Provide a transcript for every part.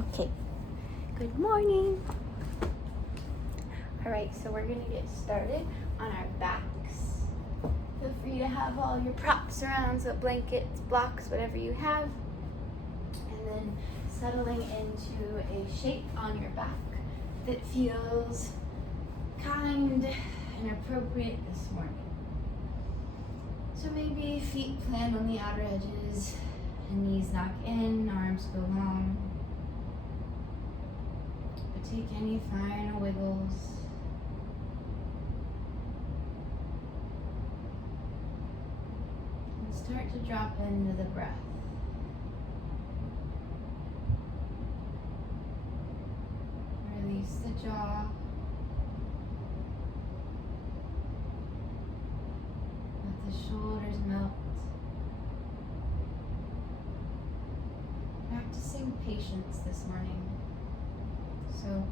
Okay, good morning. All right, so we're gonna get started on our backs. Feel free to have all your props around, so blankets, blocks, whatever you have. And then settling into a shape on your back that feels kind and appropriate this morning. So maybe feet plant on the outer edges and knees knock in, arms go long. But take any final wiggles. And start to drop into the breath. Release the jaw. Let the shoulders melt. Practicing patience this morning. So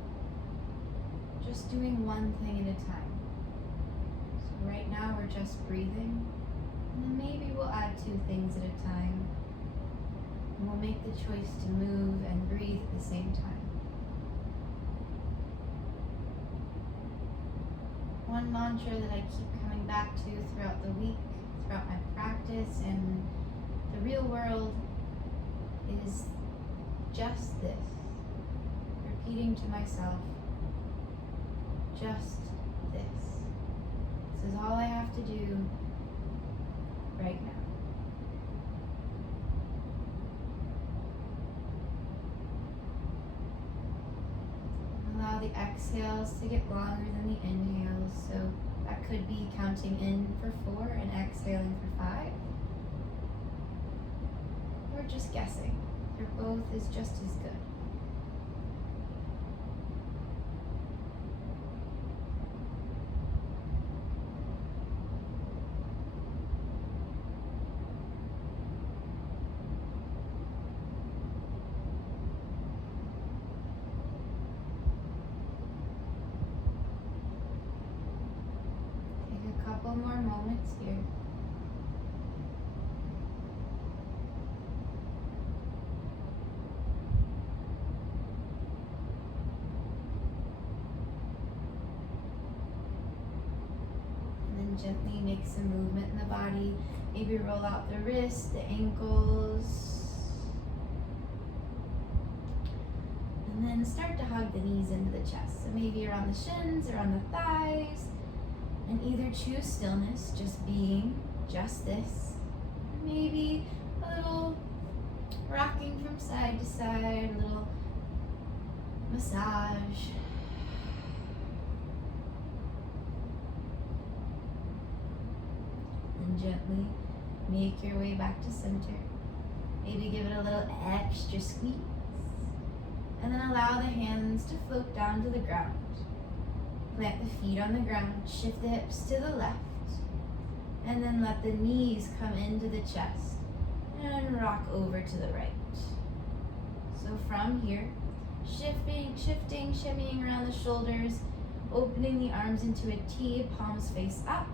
just doing one thing at a time. So right now we're just breathing, and then maybe we'll add 2 things at a time. And we'll make the choice to move and breathe at the same time. One mantra that I keep coming back to throughout the week, throughout my practice and the real world is just this. Repeating to myself, just this. This is all I have to do right now. Allow the exhales to get longer than the inhales, so that could be counting in for 4 and exhaling for 5. Or just guessing, or both is just as good. Couple more moments here. And then gently make some movement in the body. Maybe roll out the wrists, the ankles. And then start to hug the knees into the chest. So maybe around the shins or on the thighs. And either choose stillness, just being, just this. Maybe a little rocking from side to side, a little massage. And gently make your way back to center. Maybe give it a little extra squeeze. And then allow the hands to float down to the ground. Plant the feet on the ground, shift the hips to the left, and then let the knees come into the chest and rock over to the right. So from here, shifting, shimmying around the shoulders, opening the arms into a T, palms face up.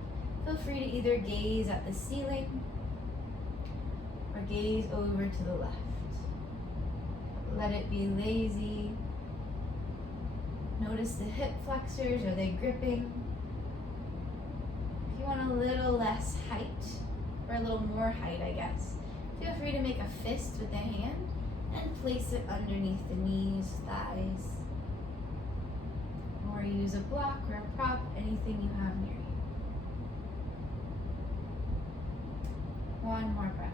Feel free to either gaze at the ceiling or gaze over to the left. Let it be lazy. Notice the hip flexors, are they gripping? If you want a little less height, or a little more height, I guess, feel free to make a fist with the hand and place it underneath the knees, thighs, or use a block or a prop, anything you have near you. One more breath.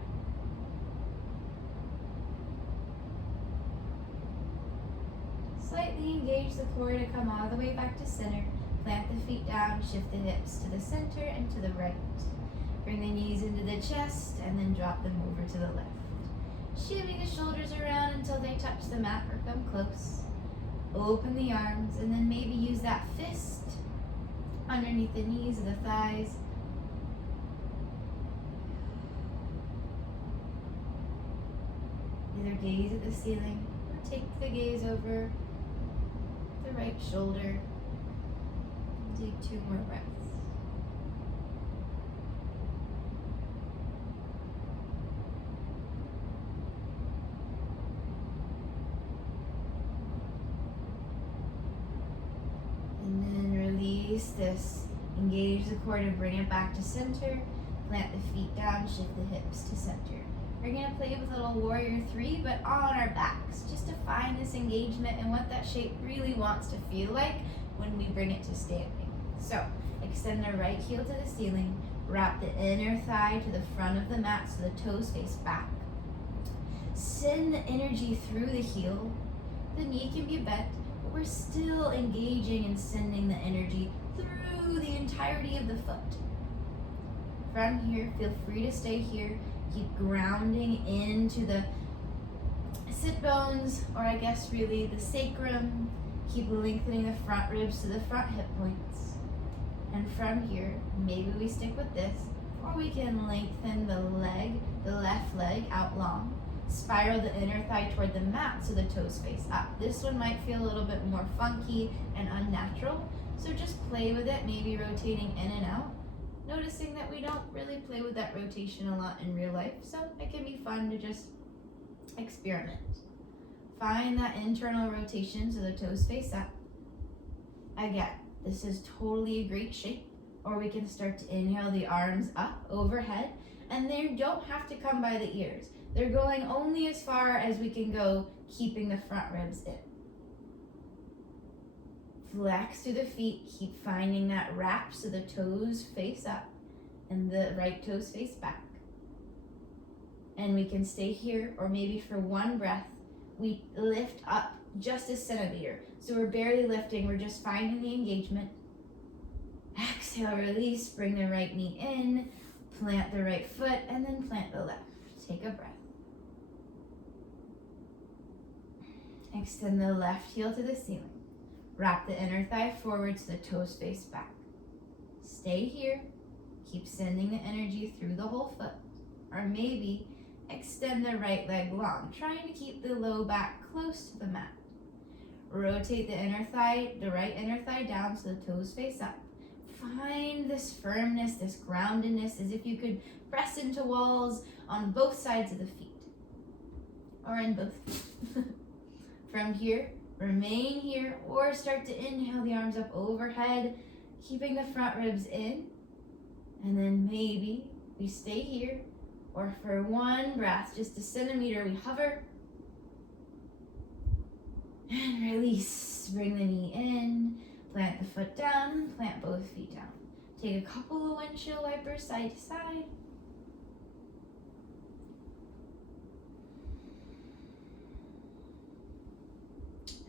Slightly engage the core to come all the way back to center. Plant the feet down, shift the hips to the center and to the right. Bring the knees into the chest and then drop them over to the left. Shimmy the shoulders around until they touch the mat or come close. Open the arms and then maybe use that fist underneath the knees or the thighs. Either gaze at the ceiling or take the gaze over the right shoulder. Take 2 more breaths. release this. Engage the core to bring it back to center. Plant the feet down, shift the hips to center. We're gonna play with little warrior 3, but on our backs, just to find this engagement and what that shape really wants to feel like when we bring it to standing. So, extend the right heel to the ceiling, wrap the inner thigh to the front of the mat so the toes face back. Send the energy through the heel. The knee can be bent, but we're still engaging and sending the energy through the entirety of the foot. From here, feel free to stay here. Keep grounding into the sit bones, or I guess really the sacrum. Keep lengthening the front ribs to the front hip points. And from here, maybe we stick with this, or we can lengthen the left leg out long. Spiral the inner thigh toward the mat so the toes face up. This one might feel a little bit more funky and unnatural, so just play with it, maybe rotating in and out. Noticing that we don't really play with that rotation a lot in real life, so it can be fun to just experiment. Find that internal rotation so the toes face up. Again, this is totally a great shape, or we can start to inhale the arms up overhead, and they don't have to come by the ears. They're going only as far as we can go, keeping the front ribs in. Flex through the feet, keep finding that wrap so the toes face up and the right toes face back. And we can stay here, or maybe for one breath, we lift up just a centimeter. So we're barely lifting, we're just finding the engagement. Exhale, release, bring the right knee in, plant the right foot, and then plant the left. Take a breath. Extend the left heel to the ceiling. Wrap the inner thigh forward so the toes face back. Stay here. Keep sending the energy through the whole foot. Or maybe extend the right leg long, trying to keep the low back close to the mat. Rotate the right inner thigh down so the toes face up. Find this firmness, this groundedness, as if you could press into walls on both sides of the feet. Or in both feet. From here, remain here, or start to inhale the arms up overhead, keeping the front ribs in. And then maybe we stay here, or for one breath, just a centimeter, we hover. And release, bring the knee in, plant the foot down, and plant both feet down. Take a couple of windshield wipers side to side.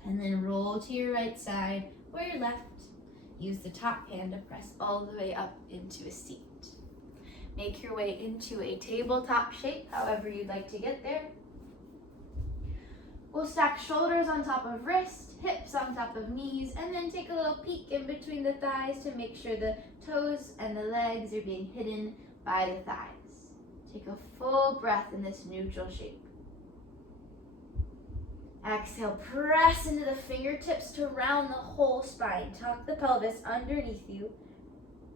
And then roll to your right side or your left. Use the top hand to press all the way up into a seat. Make your way into a tabletop shape, however you'd like to get there. We'll stack shoulders on top of wrists, hips on top of knees, and then take a little peek in between the thighs to make sure the toes and the legs are being hidden by the thighs. Take a full breath in this neutral shape. Exhale, press into the fingertips to round the whole spine. Tuck the pelvis underneath you.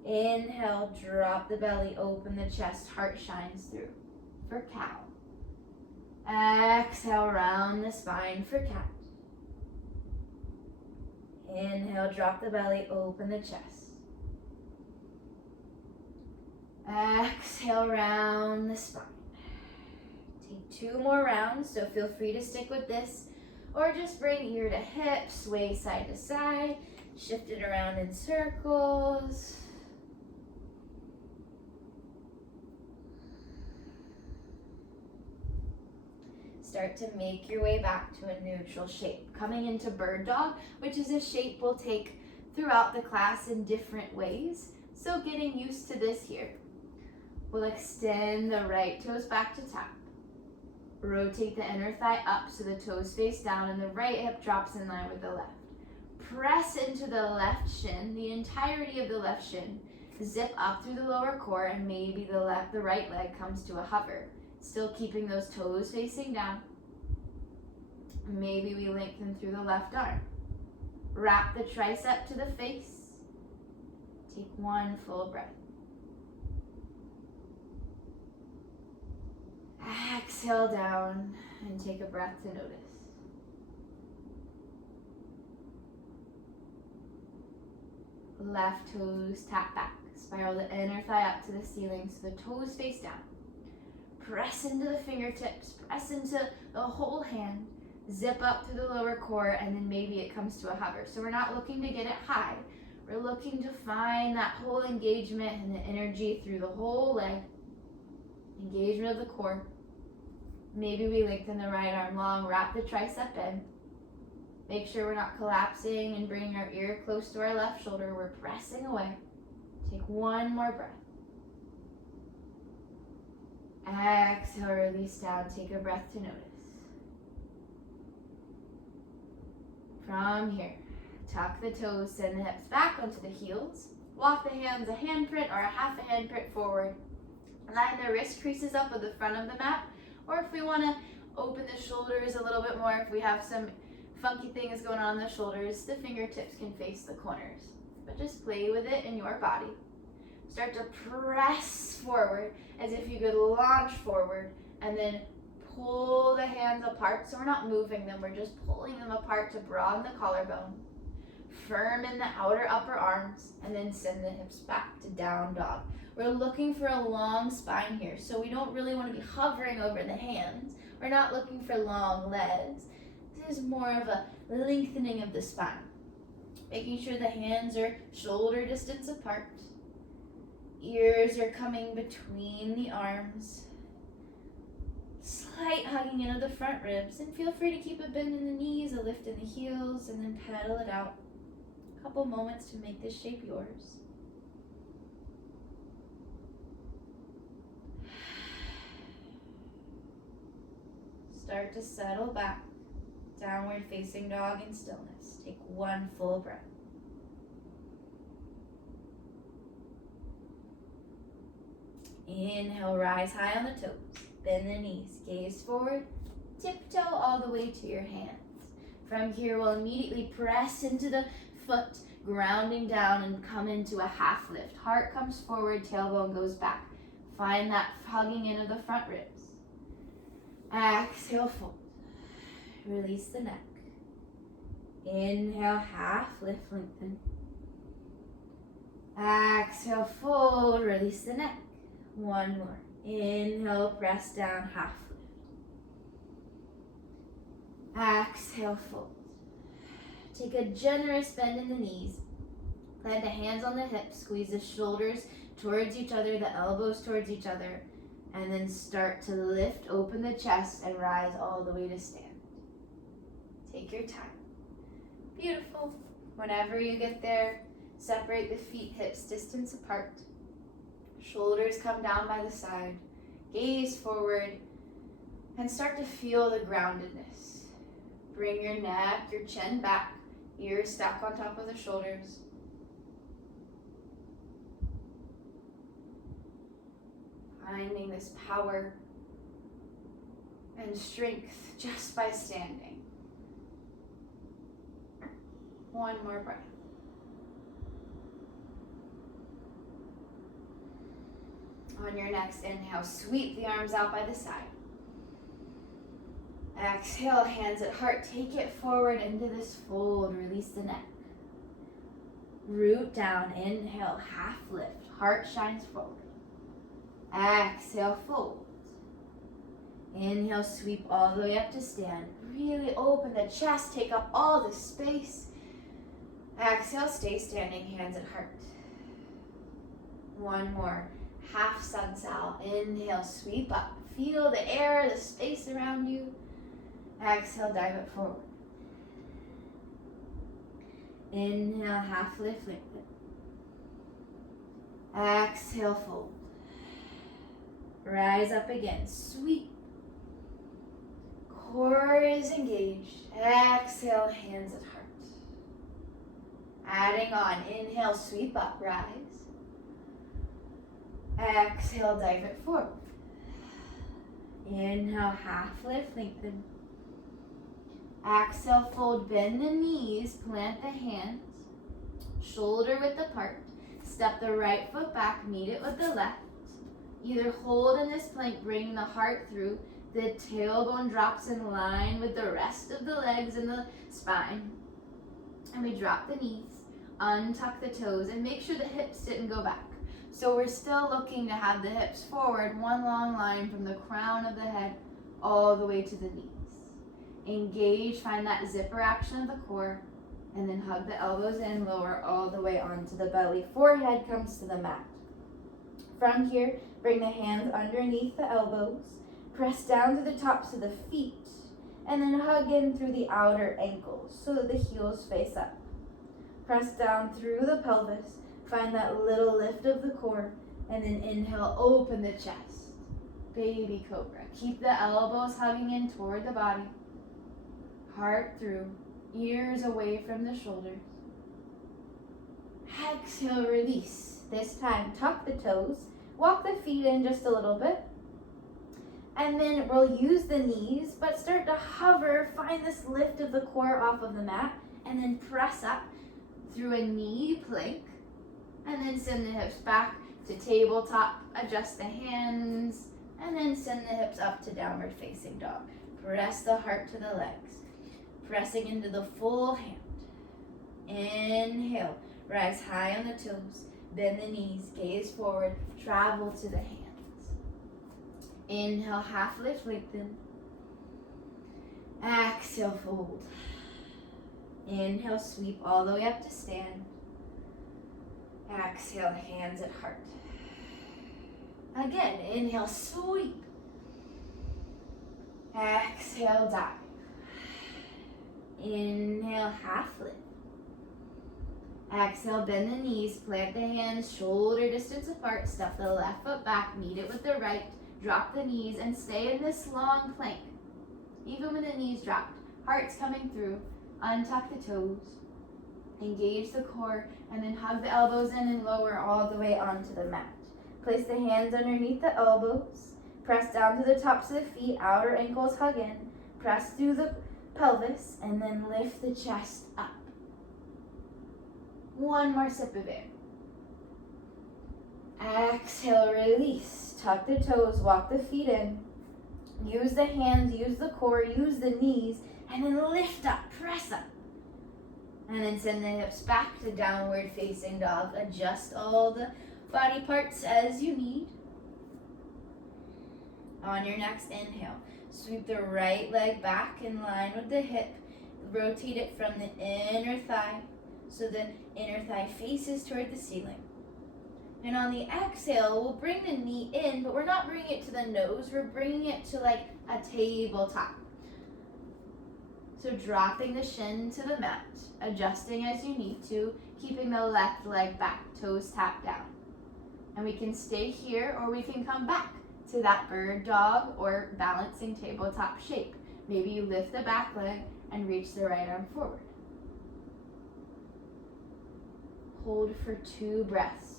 Inhale, drop the belly, open the chest, heart shines through for cow. Exhale, round the spine for cat. Inhale, drop the belly, open the chest. Exhale, round the spine. Take 2 more rounds, so feel free to stick with this, or just bring ear to hip, sway side to side, shift it around in circles. Start to make your way back to a neutral shape. Coming into bird dog, which is a shape we'll take throughout the class in different ways. So getting used to this here. We'll extend the right toes back to tap. Rotate the inner thigh up so the toes face down and the right hip drops in line with the left. Press into the left shin, the entirety of the left shin. Zip up through the lower core and maybe the right leg comes to a hover. Still keeping those toes facing down. Maybe we lengthen through the left arm. Wrap the tricep to the face. Take 1 full breath. Exhale down and take a breath to notice. Left toes tap back. Spiral the inner thigh up to the ceiling so the toes face down. Press into the fingertips, press into the whole hand. Zip up through the lower core, and then maybe it comes to a hover. So we're not looking to get it high. We're looking to find that whole engagement and the energy through the whole leg. Engagement of the core. Maybe we lengthen the right arm long, wrap the tricep in. Make sure we're not collapsing and bringing our ear close to our left shoulder. We're pressing away. Take one more breath. Exhale, release down. Take a breath to notice. From here, tuck the toes, send the hips back onto the heels. Walk the hands a handprint or a half a handprint forward. Line the wrist creases up at the front of the mat. Or if we want to open the shoulders a little bit more, if we have some funky things going on in the shoulders, the fingertips can face the corners. But just play with it in your body. Start to press forward as if you could launch forward, and then pull the hands apart. So we're not moving them, we're just pulling them apart to broaden the collarbone. Firm in the outer upper arms, and then send the hips back to down dog. We're looking for a long spine here, so we don't really want to be hovering over the hands. We're not looking for long legs. This is more of a lengthening of the spine. Making sure the hands are shoulder distance apart. Ears are coming between the arms. Slight hugging into the front ribs, and feel free to keep a bend in the knees, a lift in the heels, and then pedal it out. A couple moments to make this shape yours. Start to settle back. Downward facing dog in stillness. Take one full breath. Inhale, rise high on the toes. Bend the knees, gaze forward, tiptoe all the way to your hands. From here, we'll immediately press into the foot, grounding down and come into a half lift. Heart comes forward, tailbone goes back. Find that hugging into the front ribs. Exhale, fold. Release the neck. Inhale, half lift, lengthen. Exhale, fold, release the neck. One more. Inhale, press down, half lift. Exhale, fold. Take a generous bend in the knees. Plant the hands on the hips, squeeze the shoulders towards each other, the elbows towards each other, and then start to lift, open the chest, and rise all the way to stand. Take your time. Beautiful. Whenever you get there, separate the feet, hips distance apart. Shoulders come down by the side. Gaze forward and start to feel the groundedness. Bring your neck, your chin back, ears stack on top of the shoulders. Finding this power and strength just by standing. One more breath. On your next inhale, sweep the arms out by the side. Exhale, hands at heart. Take it forward into this fold. Release the neck. Root down. Inhale, half lift. Heart shines forward. Exhale, fold. Inhale, sweep all the way up to stand. Really open the chest. Take up all the space. Exhale, stay standing, hands at heart. One more. Half sun sal. Inhale, sweep up. Feel the air, the space around you. Exhale, dive it forward. Inhale, half lift, lengthen. Exhale, fold. Rise up again. Sweep. Core is engaged. Exhale, hands at heart. Adding on. Inhale, sweep up, rise. Exhale, dive it forward. Inhale, half lift, lengthen. Exhale, fold, bend the knees, plant the hands, shoulder width apart. Step the right foot back, meet it with the left. Either hold in this plank, bring the heart through. The tailbone drops in line with the rest of the legs and the spine. And we drop the knees. Untuck the toes and make sure the hips didn't go back. So we're still looking to have the hips forward, one long line from the crown of the head all the way to the knees. Engage, find that zipper action of the core, and then hug the elbows in, lower all the way onto the belly. Forehead comes to the mat. From here, bring the hands underneath the elbows, press down to the tops of the feet, and then hug in through the outer ankles so that the heels face up. Press down through the pelvis, find that little lift of the core, and then inhale, open the chest. Baby cobra. Keep the elbows hugging in toward the body. Heart through, ears away from the shoulders. Exhale, release. This time, tuck the toes, walk the feet in just a little bit, and then we'll use the knees, but start to hover, find this lift of the core off of the mat, and then press up through a knee plank, and then send the hips back to tabletop, adjust the hands, and then send the hips up to downward facing dog. Press the heart to the legs, pressing into the full hand. Inhale, rise high on the toes, bend the knees, gaze forward, travel to the hands. Inhale, half lift, lengthen. Exhale, fold. Inhale, sweep all the way up to stand. Exhale, hands at heart. Again, inhale, sweep. Exhale, dive. Inhale, half lift. Exhale, bend the knees, plant the hands, shoulder distance apart, stuff the left foot back, meet it with the right, drop the knees, and stay in this long plank. Even with the knees dropped, heart's coming through, untuck the toes, engage the core, and then hug the elbows in and lower all the way onto the mat. Place the hands underneath the elbows, press down to the tops of the feet, outer ankles hug in, press through the pelvis, and then lift the chest up. One more sip of air. Exhale, release. Tuck the toes, walk the feet in. Use the hands, use the core, use the knees, and then lift up, press up. And then send the hips back to downward facing dog. Adjust all the body parts as you need. On your next inhale, sweep the right leg back in line with the hip. Rotate it from the inner thigh so the inner thigh faces toward the ceiling. And on the exhale, we'll bring the knee in, but we're not bringing it to the nose. We're bringing it to like a tabletop. So dropping the shin to the mat, adjusting as you need to, keeping the left leg back, toes tapped down. And we can stay here, or we can come back to that bird dog or balancing tabletop shape. Maybe you lift the back leg and reach the right arm forward. Hold for 2 breaths.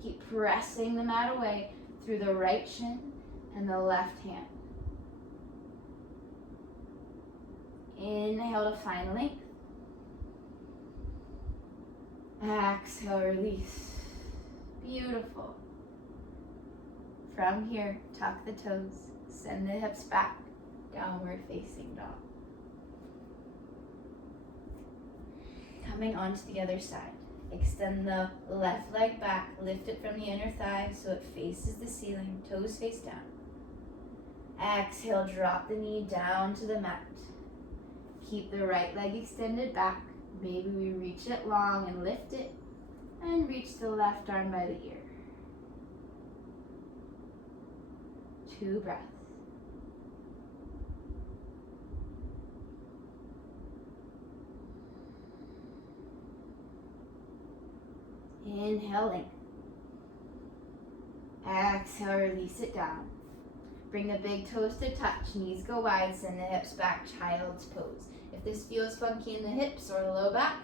Keep pressing the mat away through the right shin and the left hand. Inhale to find length. Exhale, release. Beautiful. From here, tuck the toes, send the hips back, downward facing dog. Coming onto the other side. Extend the left leg back, lift it from the inner thigh so it faces the ceiling, toes face down. Exhale, drop the knee down to the mat. Keep the right leg extended back. Maybe we reach it long and lift it, and reach the left arm by the ear. 2 breaths. Inhale in. Exhale, release it down. Bring the big toes to touch, knees go wide, send the hips back, child's pose. If this feels funky in the hips or the low back,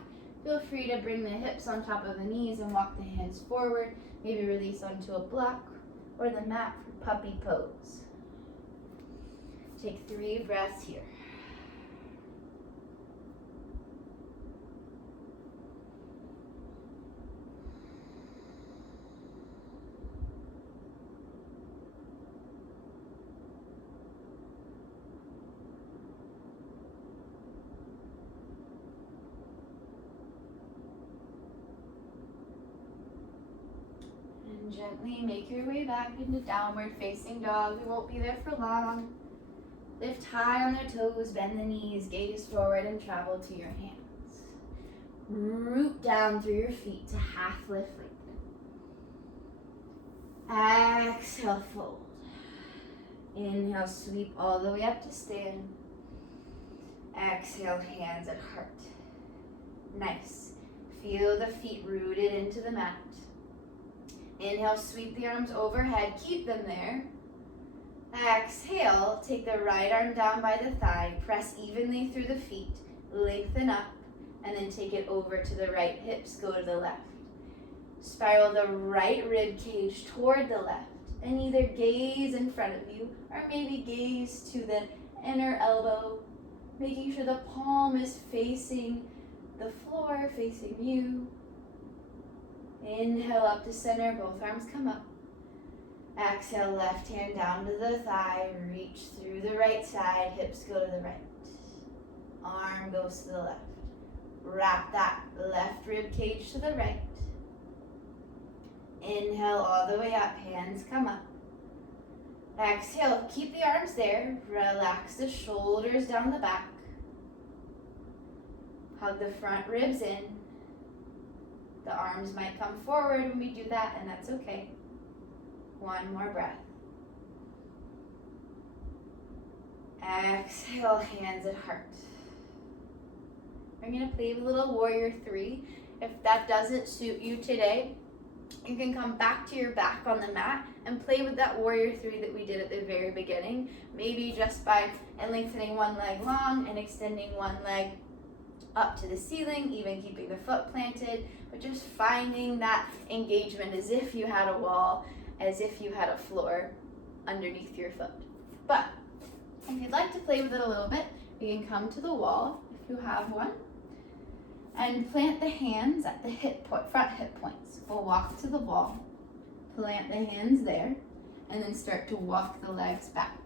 feel free to bring the hips on top of the knees and walk the hands forward. Maybe release onto a block or the mat for puppy pose. Take 3 breaths here. Gently make your way back into downward facing dog. We won't be there for long. Lift high on the toes, bend the knees, gaze forward and travel to your hands. Root down through your feet to half lift, lengthen. Exhale, fold. Inhale, sweep all the way up to stand. Exhale, hands at heart. Nice. Feel the feet rooted into the mat. Inhale, sweep the arms overhead, keep them there. Exhale, take the right arm down by the thigh, press evenly through the feet, lengthen up, and then take it over to the right, hips go to the left. Spiral the right rib cage toward the left, and either gaze in front of you, or maybe gaze to the inner elbow, making sure the palm is facing the floor, facing you. Inhale up to center, both arms come up. Exhale, left hand down to the thigh, reach through the right side, hips go to the right. Arm goes to the left. Wrap that left rib cage to the right. Inhale all the way up, hands come up. Exhale, keep the arms there. Relax the shoulders down the back. Hug the front ribs in. The arms might come forward when we do that, and that's okay. One more breath. Exhale, hands at heart. We're going to play a little warrior 3. If that doesn't suit you today, you can come back to your back on the mat and play with that warrior 3 that we did at the very beginning. Maybe just by lengthening one leg long and extending one leg up to the ceiling, even keeping the foot planted, but just finding that engagement as if you had a wall, as if you had a floor underneath your foot. But if you'd like to play with it a little bit, we can come to the wall, if you have one, and plant the hands at the front hip points. We'll walk to the wall, plant the hands there, and then start to walk the legs back.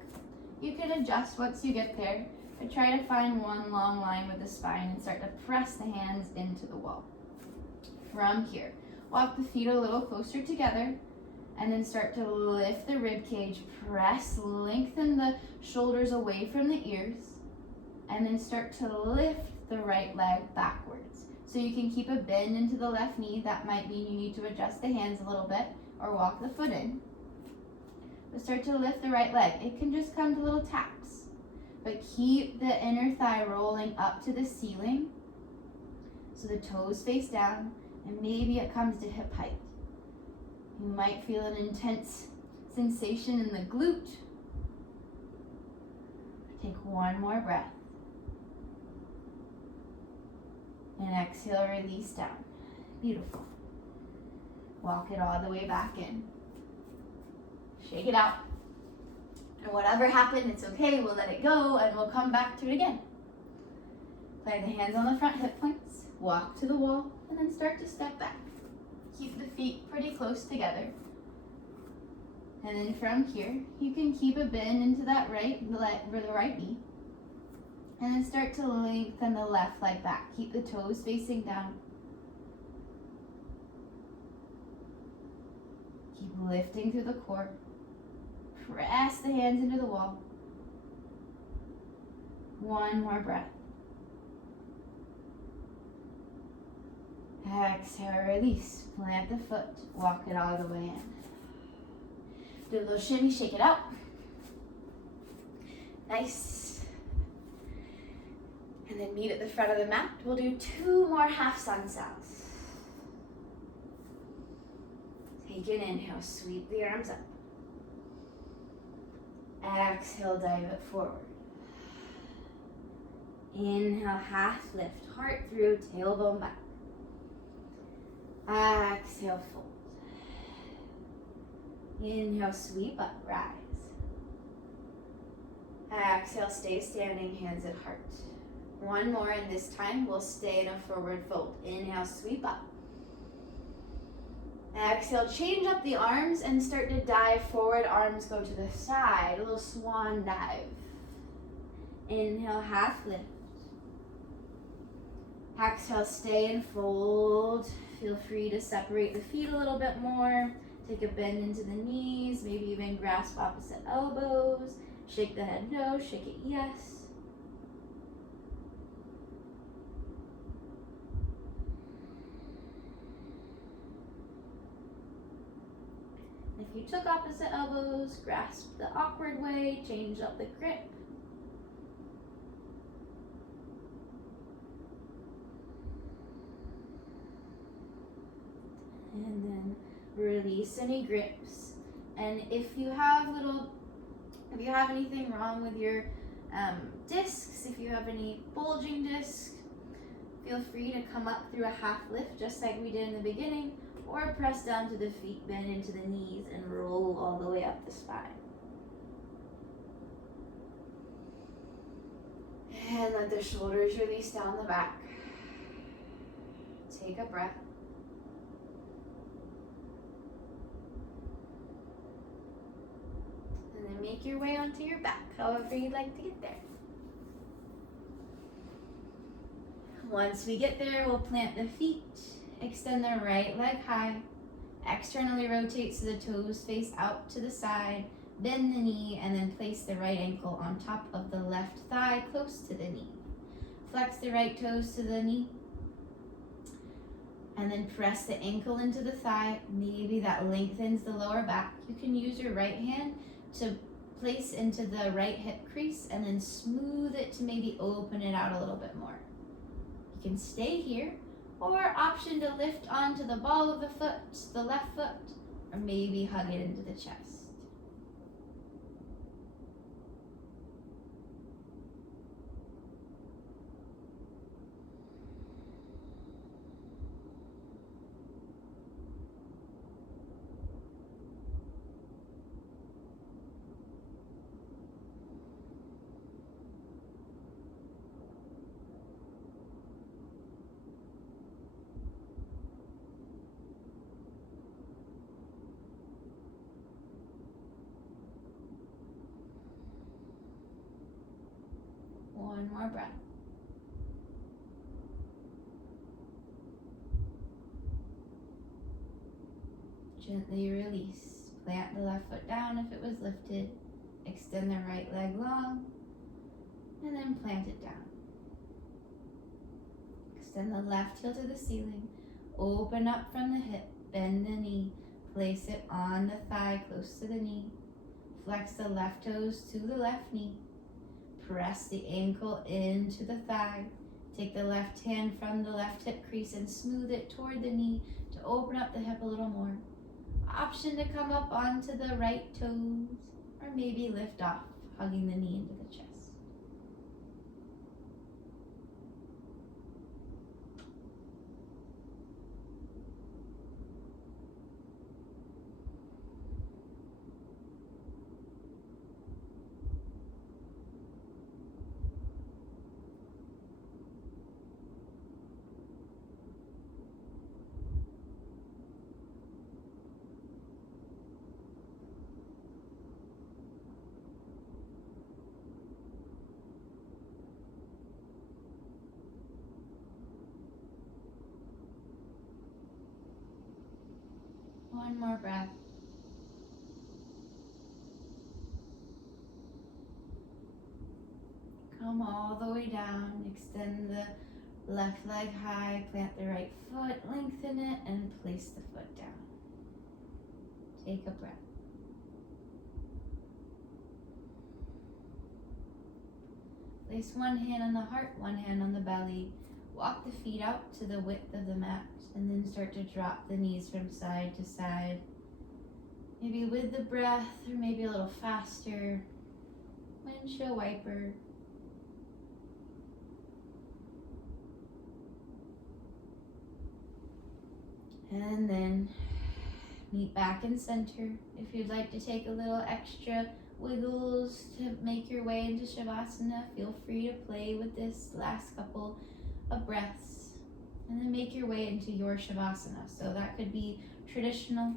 You can adjust once you get there, but try to find one long line with the spine and start to press the hands into the wall. From here, walk the feet a little closer together, and then start to lift the rib cage, press, lengthen the shoulders away from the ears, and then start to lift the right leg backwards. So you can keep a bend into the left knee. That might mean you need to adjust the hands a little bit or walk the foot in. But start to lift the right leg. It can just come to little taps, but keep the inner thigh rolling up to the ceiling so the toes face down, and maybe it comes to hip height. You might feel an intense sensation in the glute. Take one more breath. And exhale, release down. Beautiful. Walk it all the way back in. Shake it out. And whatever happened, it's okay. We'll let it go and we'll come back to it again. Plant the hands on the front hip points. Walk to the wall and then start to step back. Keep the feet pretty close together. And then from here, you can keep a bend into that right leg, or the right knee. And then start to lengthen the left leg back. Keep the toes facing down. Keep lifting through the core. Press the hands into the wall. One more breath. Exhale, release. Plant the foot. Walk it all the way in. Do a little shimmy, shake it out. Nice. And then meet at the front of the mat. We'll do 2 more half sun sounds. Take an inhale, sweep the arms up. Exhale, dive it forward. Inhale, half lift, heart through, tailbone back. Exhale, fold. Inhale, sweep up, rise. Exhale, stay standing, hands at heart. One more, and this time we'll stay in a forward fold. Inhale, sweep up. Exhale, change up the arms and start to dive forward. Arms go to the side, a little swan dive. Inhale, half lift. Exhale, stay and fold. Feel free to separate the feet a little bit more. Take a bend into the knees, maybe even grasp opposite elbows. Shake the head no, shake it yes. If you took opposite elbows, grasp the awkward way, change up the grip. And then release any grips. And if you have anything wrong with your discs, if you have any bulging discs, feel free to come up through a half lift just like we did in the beginning, or press down to the feet, bend into the knees, and roll all the way up the spine. And let the shoulders release down the back. Take a breath. And then make your way onto your back, however you'd like to get there. Once we get there, we'll plant the feet, extend the right leg high, externally rotate so the toes face out to the side, bend the knee, and then place the right ankle on top of the left thigh close to the knee. Flex the right toes to the knee, and then press the ankle into the thigh. Maybe that lengthens the lower back. You can use your right hand to place into the right hip crease and then smooth it to maybe open it out a little bit more. You can stay here, or option to lift onto the ball of the foot, the left foot, or maybe hug it into the chest. One more breath. Gently release. Plant the left foot down if it was lifted. Extend the right leg long, and then plant it down. Extend the left heel to the ceiling. Open up from the hip. Bend the knee. Place it on the thigh close to the knee. Flex the left toes to the left knee. Press the ankle into the thigh. Take the left hand from the left hip crease and smooth it toward the knee to open up the hip a little more. Option to come up onto the right toes, or maybe lift off, hugging the knee into the chest. One more breath. Come all the way down. Extend the left leg high. Plant the right foot. Lengthen it and place the foot down. Take a breath. Place one hand on the heart, one hand on the belly. Walk the feet out to the width of the mat, and then start to drop the knees from side to side. Maybe with the breath, or maybe a little faster. Windshield wiper. And then meet back in center. If you'd like to take a little extra wiggles to make your way into Shavasana, feel free to play with this last couple of breaths. And then make your way into your Shavasana. So that could be traditional,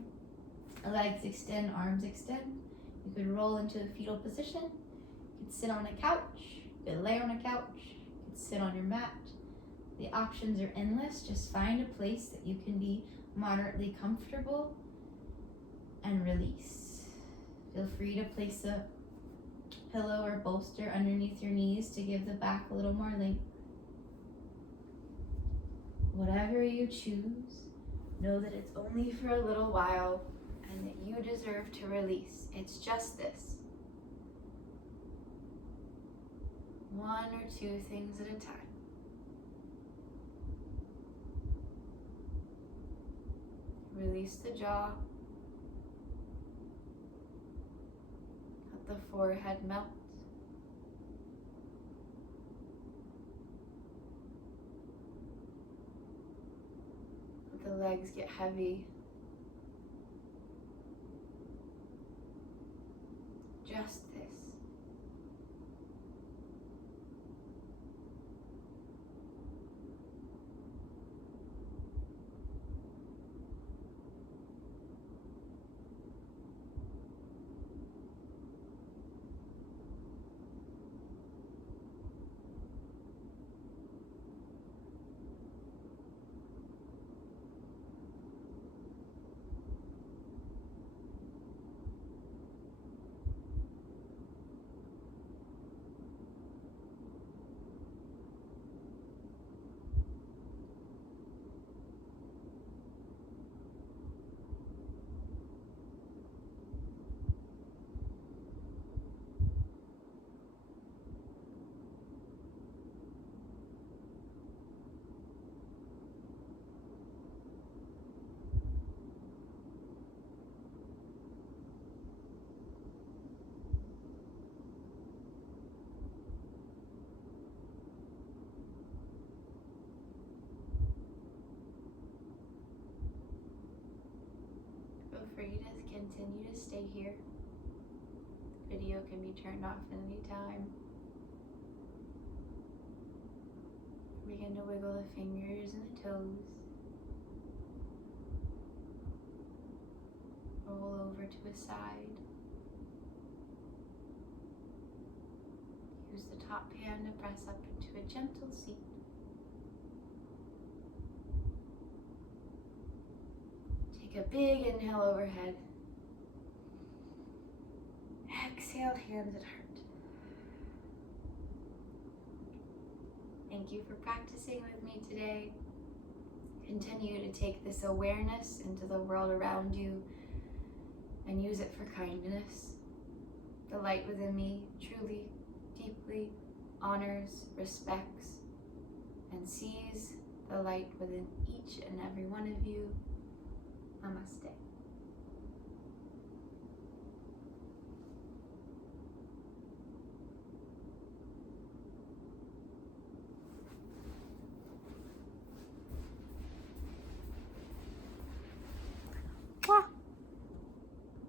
legs extend, arms extend. You could roll into a fetal position. You could sit on a couch. You could lay on a couch. You could sit on your mat. The options are endless. Just find a place that you can be moderately comfortable and release. Feel free to place a pillow or bolster underneath your knees to give the back a little more length. Whatever you choose, know that it's only for a little while and that you deserve to release. It's just this. One or two things at a time. Release the jaw. Let the forehead melt. Let the legs get heavy. Just this. Feel free to continue to stay here. The video can be turned off at any time. Begin to wiggle the fingers and the toes. Roll over to a side. Use the top hand to press up into a gentle seat. Take a big inhale overhead. Exhale, hands at heart. Thank you for practicing with me today. Continue to take this awareness into the world around you and use it for kindness. The light within me truly, deeply honors, respects, and sees the light within each and every one of you. Namaste.